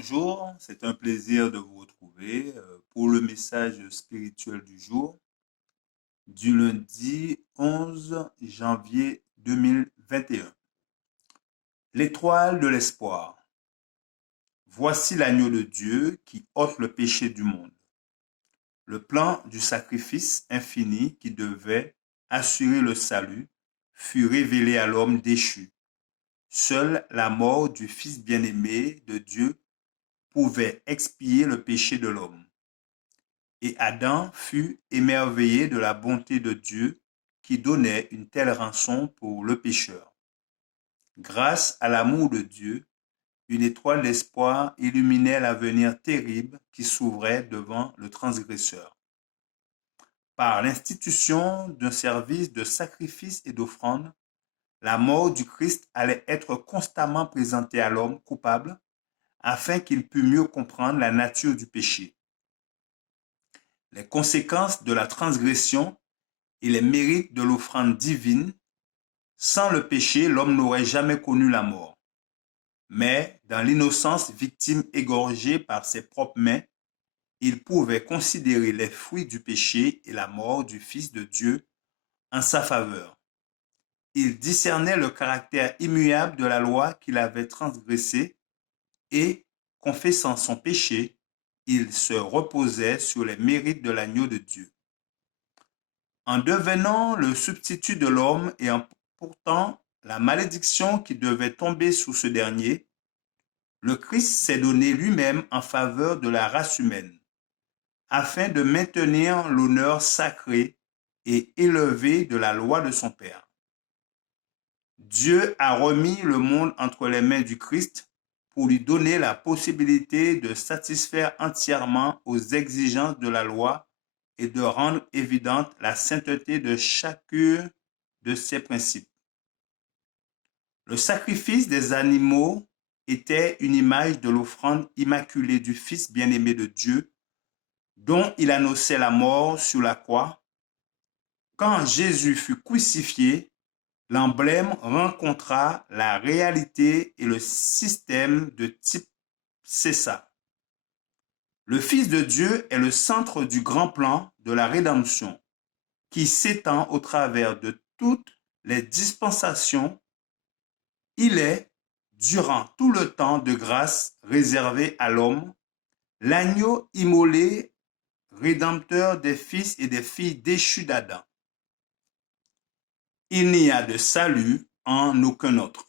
Bonjour, c'est un plaisir de vous retrouver pour le message spirituel du jour du lundi 11 janvier 2021. L'étoile de l'espoir. Voici l'agneau de Dieu qui ôte le péché du monde. Le plan du sacrifice infini qui devait assurer le salut fut révélé à l'homme déchu. Seule la mort du Fils bien-aimé de Dieu pouvait expier le péché de l'homme. Et Adam fut émerveillé de la bonté de Dieu qui donnait une telle rançon pour le pécheur. Grâce à l'amour de Dieu, une étoile d'espoir illuminait l'avenir terrible qui s'ouvrait devant le transgresseur. Par l'institution d'un service de sacrifice et d'offrande, la mort du Christ allait être constamment présentée à l'homme coupable afin qu'il pût mieux comprendre la nature du péché, les conséquences de la transgression et les mérites de l'offrande divine. Sans le péché, l'homme n'aurait jamais connu la mort. Mais dans l'innocence, victime égorgée par ses propres mains, il pouvait considérer les fruits du péché et la mort du Fils de Dieu en sa faveur. Il discernait le caractère immuable de la loi qu'il avait transgressée et, confessant son péché, il se reposait sur les mérites de l'agneau de Dieu. En devenant le substitut de l'homme et en portant la malédiction qui devait tomber sur ce dernier, le Christ s'est donné lui-même en faveur de la race humaine, afin de maintenir l'honneur sacré et élevé de la loi de son Père. Dieu a remis le monde entre les mains du Christ pour lui donner la possibilité de satisfaire entièrement aux exigences de la loi et de rendre évidente la sainteté de chacun de ses principes. Le sacrifice des animaux était une image de l'offrande immaculée du Fils bien-aimé de Dieu, dont il annonçait la mort sur la croix. Quand Jésus fut crucifié, l'emblème rencontra la réalité et le système de type cessa. Le Fils de Dieu est le centre du grand plan de la rédemption qui s'étend au travers de toutes les dispensations. Il est, durant tout le temps de grâce réservé à l'homme, l'agneau immolé, rédempteur des fils et des filles déchus d'Adam. Il n'y a de salut en aucun autre,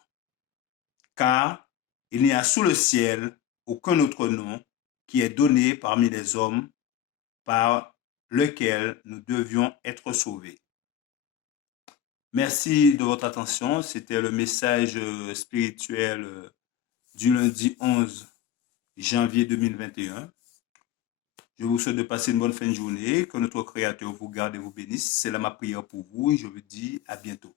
car il n'y a sous le ciel aucun autre nom qui est donné parmi les hommes par lequel nous devions être sauvés. Merci de votre attention. C'était le message spirituel du lundi 11 janvier 2021. Je vous souhaite de passer une bonne fin de journée. Que notre Créateur vous garde et vous bénisse. C'est là ma prière pour vous et je vous dis à bientôt.